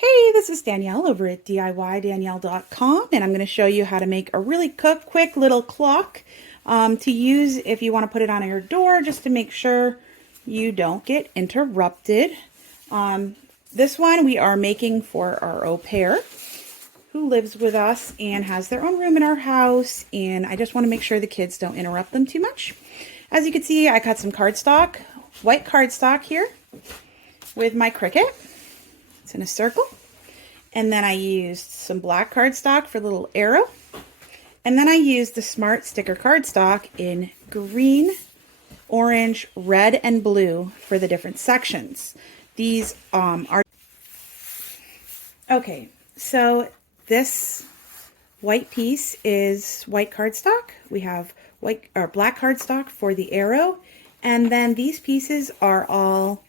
Hey, this is Danielle over at DIYDanielle.com, and I'm going to show you how to make a really quick little clock to use if you want to put it on your door, just to make sure you don't get interrupted. This one we are making for our au pair who lives with us and has their own room in our house, and I just want to make sure the kids don't interrupt them too much. As you can see, I cut some cardstock, white cardstock here with my Cricut. It's in a circle. And then I used some black cardstock for the little arrow. And then I used the Smart Sticker cardstock in green, orange, red, and blue for the different sections. These are... Okay, so this white piece is white cardstock. We have white or black cardstock for the arrow. And then these pieces are all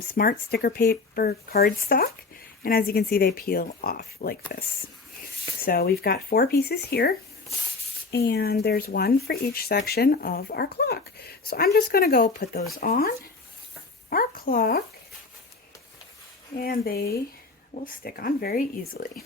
Smart Sticker paper cardstock, and as you can see, they peel off like this. So we've got 4 pieces here, and there's one for each section of our clock. So I'm just going to go put those on our clock, and they will stick on very easily.